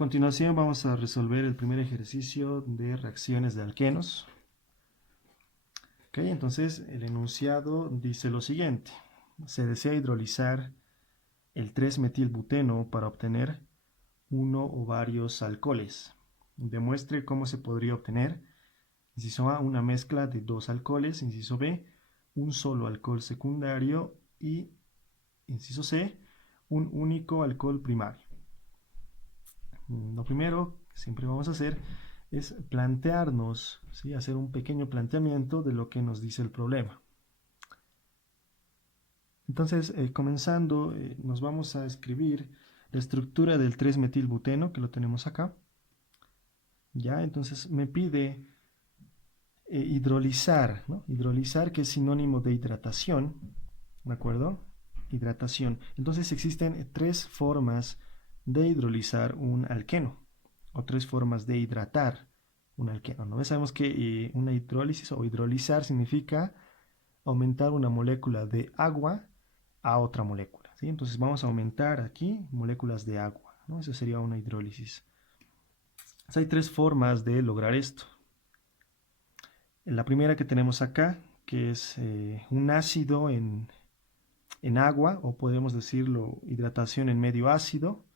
continuación vamos a resolver el primer ejercicio de reacciones de alquenos. Ok, entonces el enunciado dice lo siguiente. Se desea hidrolizar el 3-metilbuteno para obtener uno o varios alcoholes. Demuestre cómo se podría obtener. Inciso A, una mezcla de dos alcoholes. Inciso B, un solo alcohol secundario. Y inciso C, un único alcohol primario. Lo primero que siempre vamos a hacer es plantearnos, ¿sí? Hacer un pequeño planteamiento de lo que nos dice el problema. Entonces, comenzando, nos vamos a escribir la estructura del 3-metilbuteno, que lo tenemos acá. Ya, entonces me pide hidrolizar, ¿no? Hidrolizar, que es sinónimo de hidratación, ¿de acuerdo? Hidratación. Entonces existen tres formas de hidrolizar un alqueno, o tres formas de hidratar un alqueno, ¿no? Sabemos que una hidrólisis o hidrolizar significa aumentar una molécula de agua a otra molécula, ¿sí? Entonces vamos a aumentar aquí moléculas de agua, ¿no? Eso sería una hidrólisis. Entonces, hay tres formas de lograr esto. La primera que tenemos acá, que es un ácido en agua, o podemos decirlo hidratación en medio ácido.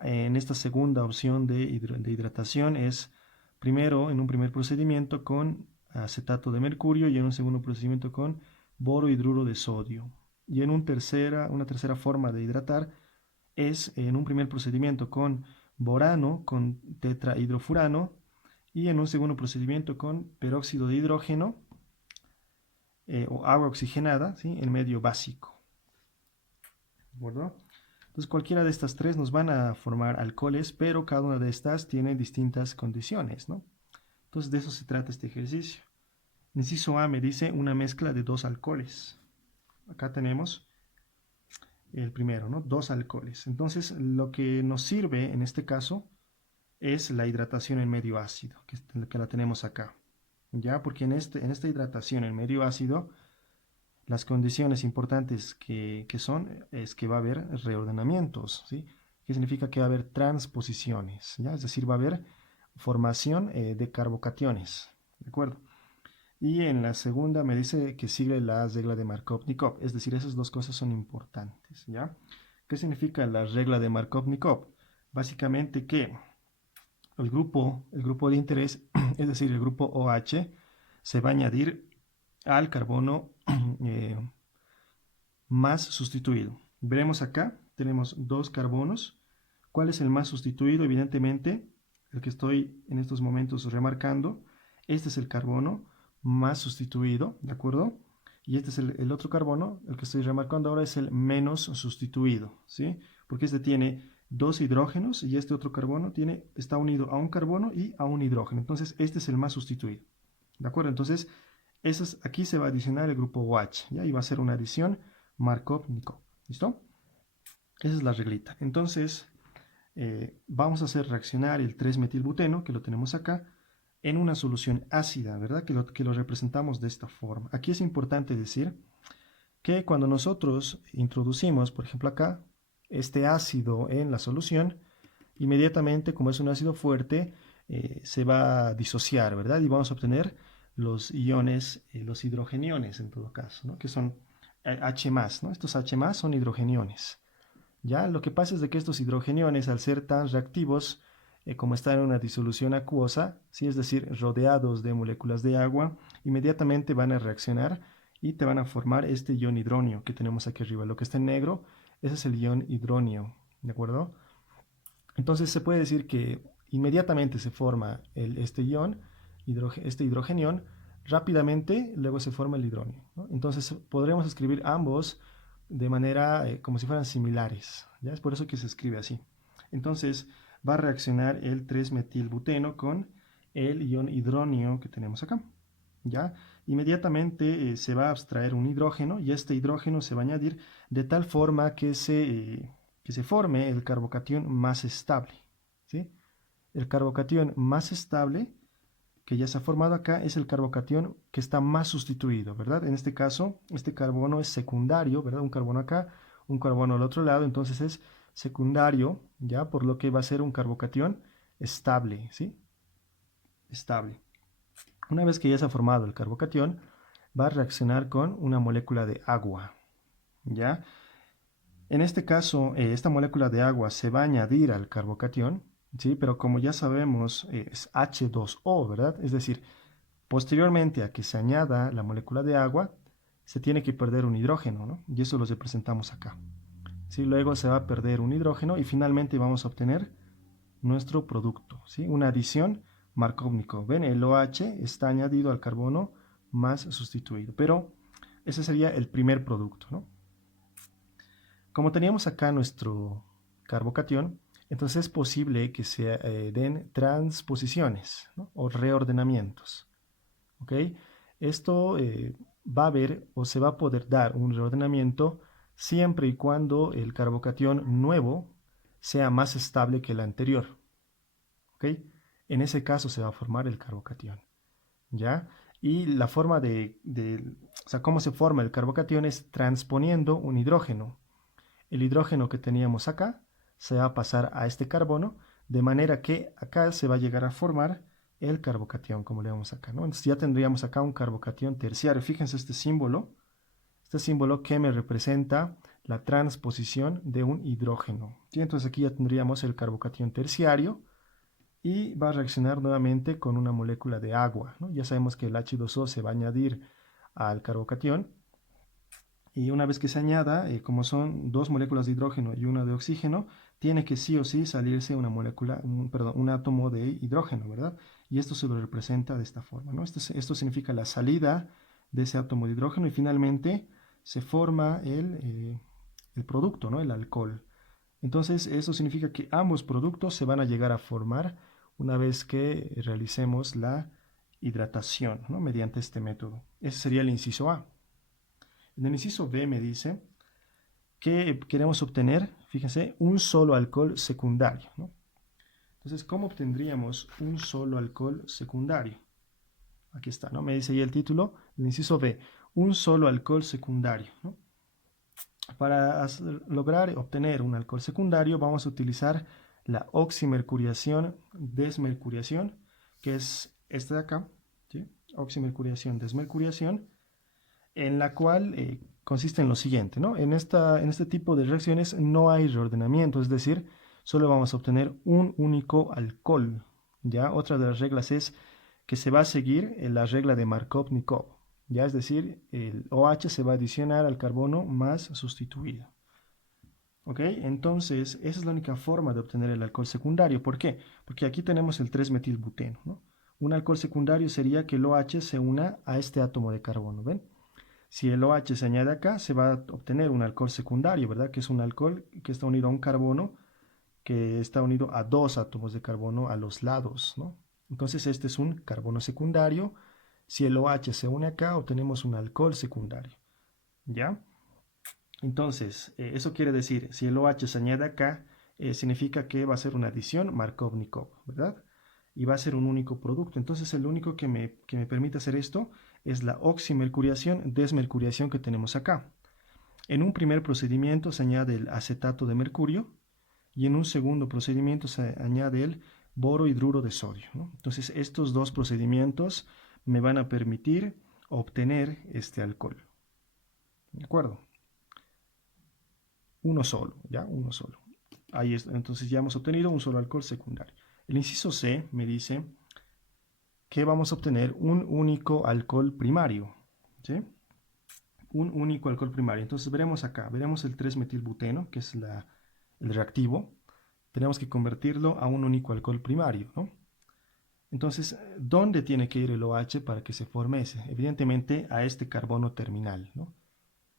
En esta segunda opción de hidratación es primero en un primer procedimiento con acetato de mercurio y en un segundo procedimiento con borohidruro de sodio. Y en una tercera forma de hidratar es en un primer procedimiento con borano, con tetrahidrofurano, y en un segundo procedimiento con peróxido de hidrógeno o agua oxigenada, ¿sí? En medio básico. ¿De acuerdo? Entonces cualquiera de estas tres nos van a formar alcoholes, pero cada una de estas tiene distintas condiciones, ¿no? Entonces de eso se trata este ejercicio. Inciso A me dice una mezcla de dos alcoholes. Acá tenemos el primero, ¿no? Dos alcoholes. Entonces lo que nos sirve en este caso es la hidratación en medio ácido, que la tenemos acá. ¿Ya? Porque en esta hidratación en medio ácido, las condiciones importantes que son es que va a haber reordenamientos, ¿sí? Que significa que va a haber transposiciones, ¿ya? Es decir, va a haber formación de carbocationes, ¿de acuerdo? Y en la segunda me dice que sigue la regla de Markov-Nikov, es decir, esas dos cosas son importantes, ¿ya? ¿Qué significa la regla de Markov-Nikov? Básicamente que el grupo de interés, es decir, el grupo OH, se va a añadir al carbono más sustituido. Veremos acá, tenemos dos carbonos. ¿Cuál es el más sustituido? Evidentemente, el que estoy en estos momentos remarcando. Este es el carbono más sustituido, ¿de acuerdo? Y este es el otro carbono, el que estoy remarcando ahora es el menos sustituido, ¿sí? Porque este tiene dos hidrógenos y este otro carbono está unido a un carbono y a un hidrógeno. Entonces, este es el más sustituido, ¿de acuerdo? Entonces, aquí se va a adicionar el grupo OH, ¿ya? Y va a ser una adición Markov-Nikov, ¿listo? Esa es la reglita. Entonces, vamos a hacer reaccionar el 3-metilbuteno, que lo tenemos acá, en una solución ácida, ¿verdad? Que lo representamos de esta forma. Aquí es importante decir que cuando nosotros introducimos, por ejemplo acá, este ácido en la solución, inmediatamente, como es un ácido fuerte, se va a disociar, ¿verdad? Y vamos a obtener los iones, los hidrogeniones en todo caso, ¿no? Que son H+, ¿no? Estos H+ son hidrogeniones. ¿Ya? Lo que pasa es de que estos hidrogeniones, al ser tan reactivos, como están en una disolución acuosa, ¿sí? Es decir, rodeados de moléculas de agua, inmediatamente van a reaccionar y te van a formar este ion hidronio que tenemos aquí arriba. Lo que está en negro, ese es el ion hidronio, ¿de acuerdo? Entonces se puede decir que inmediatamente se forma este ion, este hidrogenión, rápidamente luego se forma el hidronio, ¿no? Entonces podremos escribir ambos de manera como si fueran similares, ¿ya? Es por eso que se escribe así. Entonces va a reaccionar el 3-metilbuteno con el ion hidronio que tenemos acá, ¿ya? Inmediatamente se va a abstraer un hidrógeno y este hidrógeno se va a añadir de tal forma que se forme el carbocatión más estable, ¿sí? El carbocatión más estable que ya se ha formado acá es el carbocatión que está más sustituido, ¿verdad? En este caso, este carbono es secundario, ¿verdad? Un carbono acá, un carbono al otro lado, entonces es secundario, ya, por lo que va a ser un carbocatión estable, ¿sí? Estable. Una vez que ya se ha formado el carbocatión, va a reaccionar con una molécula de agua, ¿ya? En este caso, esta molécula de agua se va a añadir al carbocatión, ¿sí? Pero como ya sabemos, es H2O, ¿verdad? Es decir, posteriormente a que se añada la molécula de agua, se tiene que perder un hidrógeno, ¿no? Y eso lo representamos acá. ¿Sí? Luego se va a perder un hidrógeno y finalmente vamos a obtener nuestro producto, ¿sí? Una adición Markovnikov. ¿Ven? El OH está añadido al carbono más sustituido. Pero ese sería el primer producto, ¿no? Como teníamos acá nuestro carbocatión, entonces es posible que se den transposiciones, ¿no? O reordenamientos. ¿Ok? Esto va a haber o se va a poder dar un reordenamiento siempre y cuando el carbocatión nuevo sea más estable que el anterior. ¿Ok? En ese caso se va a formar el carbocatión. ¿Ya? Y la forma o sea, cómo se forma el carbocatión es transponiendo un hidrógeno. El hidrógeno que teníamos acá se va a pasar a este carbono, de manera que acá se va a llegar a formar el carbocatión, como le vemos acá, ¿no? Entonces ya tendríamos acá un carbocatión terciario. Fíjense este símbolo que me representa la transposición de un hidrógeno. ¿Sí? Entonces aquí ya tendríamos el carbocatión terciario y va a reaccionar nuevamente con una molécula de agua, ¿no? Ya sabemos que el H2O se va a añadir al carbocatión y una vez que se añada, como son dos moléculas de hidrógeno y una de oxígeno, tiene que sí o sí salirse una molécula, perdón, un átomo de hidrógeno, ¿verdad? Y esto se lo representa de esta forma, ¿no? Esto significa la salida de ese átomo de hidrógeno y finalmente se forma el producto, ¿no? El alcohol. Entonces, eso significa que ambos productos se van a llegar a formar una vez que realicemos la hidratación, ¿no? Mediante este método. Ese sería el inciso A. En el inciso B me dice que queremos obtener, fíjense, un solo alcohol secundario, ¿no? Entonces, ¿cómo obtendríamos un solo alcohol secundario? Aquí está, ¿no? Me dice ahí el título, el inciso B, un solo alcohol secundario, ¿no? Para lograr obtener un alcohol secundario vamos a utilizar la oximercuriación, desmercuriación, que es esta de acá, ¿sí? Oximercuriación, desmercuriación, en la cual consiste en lo siguiente, ¿no? En este tipo de reacciones no hay reordenamiento, es decir, solo vamos a obtener un único alcohol, ¿ya? Otra de las reglas es que se va a seguir la regla de Markovnikov, ¿ya? Es decir, el OH se va a adicionar al carbono más sustituido. ¿Ok? Entonces, esa es la única forma de obtener el alcohol secundario. ¿Por qué? Porque aquí tenemos el 3-metilbuteno, ¿no? Un alcohol secundario sería que el OH se una a este átomo de carbono, ¿ven? Si el OH se añade acá, se va a obtener un alcohol secundario, ¿verdad? Que es un alcohol que está unido a un carbono que está unido a dos átomos de carbono a los lados, ¿no? Entonces este es un carbono secundario. Si el OH se une acá, obtenemos un alcohol secundario, ¿ya? Entonces, eso quiere decir, si el OH se añade acá, significa que va a ser una adición Markovnikov, ¿verdad? Y va a ser un único producto. Entonces, el único que me permite hacer esto es la oximercuriación, desmercuriación que tenemos acá. En un primer procedimiento se añade el acetato de mercurio y en un segundo procedimiento se añade el borohidruro de sodio, ¿no? Entonces, estos dos procedimientos me van a permitir obtener este alcohol. ¿De acuerdo? Uno solo, ¿ya? Uno solo. Ahí está. Entonces ya hemos obtenido un solo alcohol secundario. El inciso C me dice que vamos a obtener un único alcohol primario, ¿sí? Un único alcohol primario. Entonces veremos acá, veremos el 3-metilbuteno, que es el reactivo. Tenemos que convertirlo a un único alcohol primario, ¿no? Entonces, ¿dónde tiene que ir el OH para que se forme ese? Evidentemente a este carbono terminal, ¿no?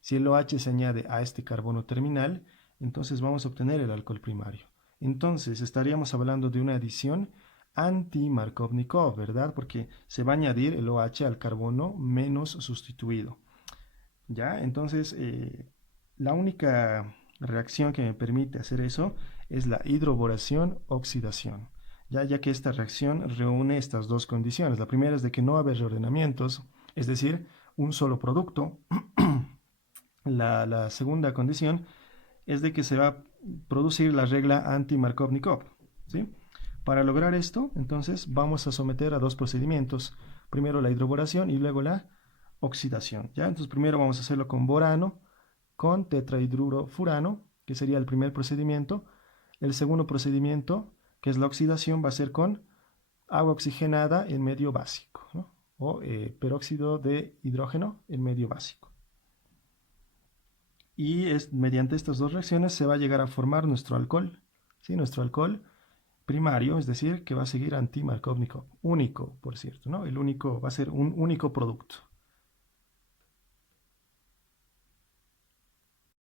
Si el OH se añade a este carbono terminal, entonces vamos a obtener el alcohol primario. Entonces estaríamos hablando de una adición anti-Markovnikov, ¿verdad? Porque se va a añadir el OH al carbono menos sustituido. ¿Ya? Entonces, la única reacción que me permite hacer eso es la hidroboración-oxidación, ya que esta reacción reúne estas dos condiciones. La primera es de que no va a haber reordenamientos, es decir, un solo producto. La segunda condición es de que se va producir la regla anti-Markovnikov, ¿sí? Para lograr esto, entonces, vamos a someter a dos procedimientos. Primero la hidroboración y luego la oxidación, ¿ya? Entonces, primero vamos a hacerlo con borano, con tetrahidruro furano, que sería el primer procedimiento. El segundo procedimiento, que es la oxidación, va a ser con agua oxigenada en medio básico, ¿no? O peróxido de hidrógeno en medio básico. Y mediante estas dos reacciones se va a llegar a formar nuestro alcohol, ¿sí? Nuestro alcohol primario, es decir, que va a seguir anti-Markovnikov, único, por cierto, ¿no? El único va a ser un único producto.